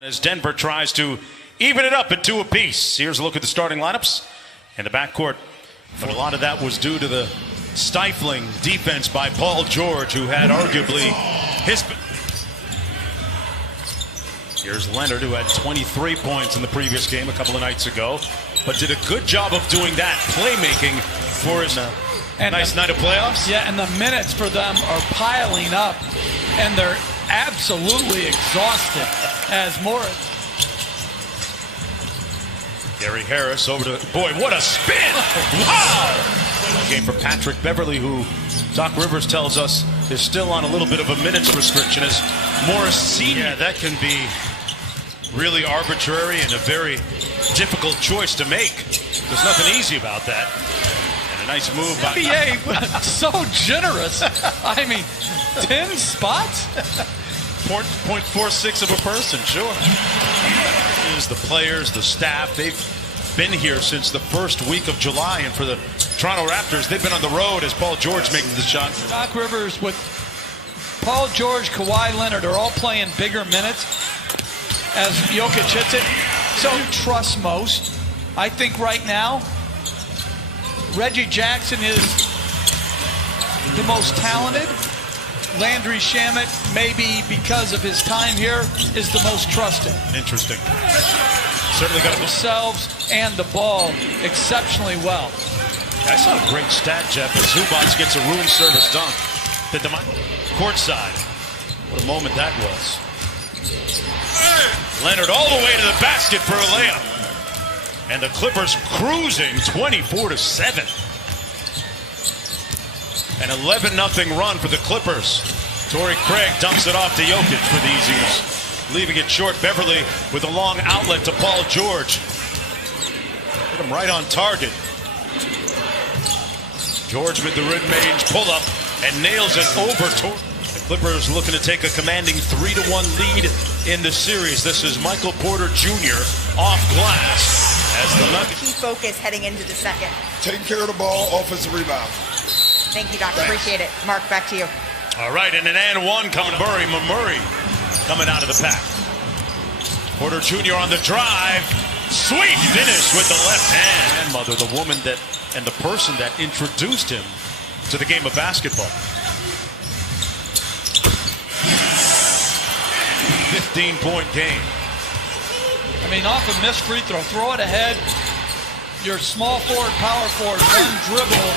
As Denver tries to even it up at 2 apiece. Here's a look at the starting lineups in the backcourt. But a lot of that was due to the stifling defense by Paul George, who had arguably his... Here's Leonard, who had 23 points in the previous game a couple of nights ago, but did a good job of doing that, playmaking for his nice night of playoffs. Yeah, and the minutes for them are piling up, and they're absolutely exhausted as Morris. Gary Harris over to, boy, what a spin! Wow! Game for Patrick Beverley, who Doc Rivers tells us is still on a little bit of a minutes restriction as Morris Sr. Yeah, that can be really arbitrary and a very difficult choice to make. There's nothing easy about that. And a nice move by... NBA, so generous. I mean, 10 spots? 0.46 of a person, sure. Is the players, the staff, they've been here since the first week of July, and for the Toronto Raptors, they've been on the road as Paul George making the shot. Doc Rivers with Paul George, Kawhi Leonard are all playing bigger minutes as Jokic hits it. So trust most. I think right now, Reggie Jackson is the most talented. Landry Shamet, maybe because of his time here, is the most trusted. Interesting. Certainly got themselves and the ball exceptionally well. I saw a great stat, Jeff, as Zubac gets a room service dunk. Courtside. What a moment that was. Leonard all the way to the basket for a layup. And the Clippers cruising 24-7. An 11-0 run for the Clippers. Torrey Craig dumps it off to Jokic for the easy one. Leaving it short, Beverley with a long outlet to Paul George. Hit him right on target. George with the mid-range pull-up and nails it over Torrey. The Clippers looking to take a commanding 3-1 lead in the series. This is Michael Porter Jr. off glass as the Nuggets. Key focus heading into the second. Taking care of the ball, offensive rebound. Thank you, Doc. Appreciate it. Mark, back to you. All right, and an and one coming. Murray coming out of the pack. Porter Jr. on the drive. Sweet finish with the left hand. Grandmother, the woman that and the person that introduced him to the game of basketball. 15-point game. I mean, off a missed free throw, throw it ahead. Your small forward, power forward, one dribble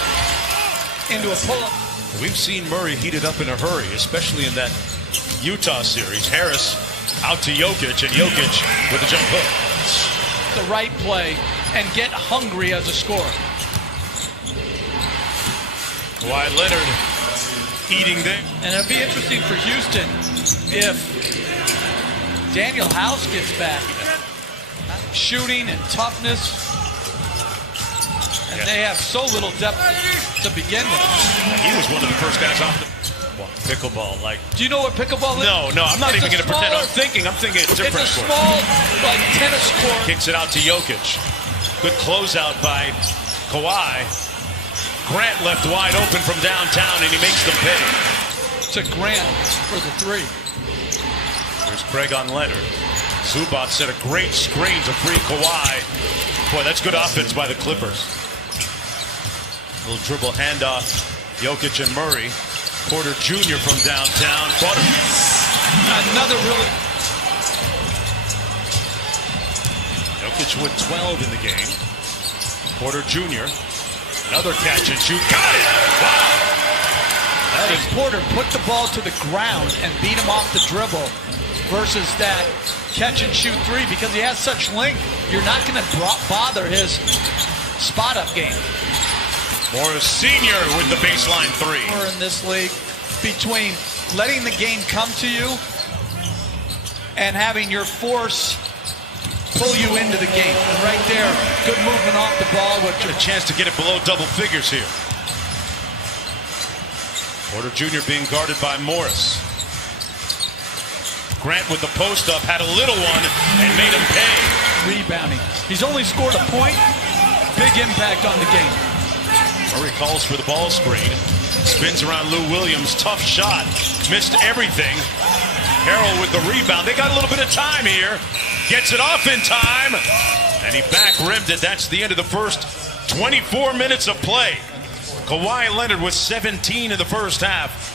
into a pull-up. We've seen Murray heated up in a hurry, especially in that Utah series. Harris out to Jokic, and Jokic with a jump hook. The right play and get hungry as a scorer. Kawhi Leonard eating there. And it'll be interesting for Houston if Daniel House gets back. Shooting and toughness. And they have so little depth to begin with. He was one of the first guys off the pickleball. Like, do you know what pickleball is? No, I'm not even going to pretend. I'm thinking it's different. It's a small, like, tennis court. Kicks it out to Jokic. Good closeout by Kawhi. Grant left wide open from downtown, and he makes the pay. To Grant for the three. There's Craig on Leonard. Zubac set a great screen to free Kawhi. Boy, that's good offense by the Clippers. Little dribble handoff. Jokic and Murray. Porter Jr. from downtown. Another really... Jokic with 12 in the game. Porter Jr. Another catch and shoot. Got it! Wow! That is Porter put the ball to the ground and beat him off the dribble versus that catch and shoot three, because he has such length. You're not going to bother his spot-up game. Morris Sr. with the baseline three. We're in this league between letting the game come to you and having your force pull you into the game. And right there, good movement off the ball. With a chance to get it below double figures here. Porter Jr. being guarded by Morris. Grant with the post up, had a little one and made him pay. Rebounding. He's only scored a point. Big impact on the game. Murray calls for the ball screen. Spins around Lou Williams. Tough shot. Missed everything. Harrell with the rebound. They got a little bit of time here. Gets it off in time. And he back rimmed it. That's the end of the first 24 minutes of play. Kawhi Leonard with 17 in the first half.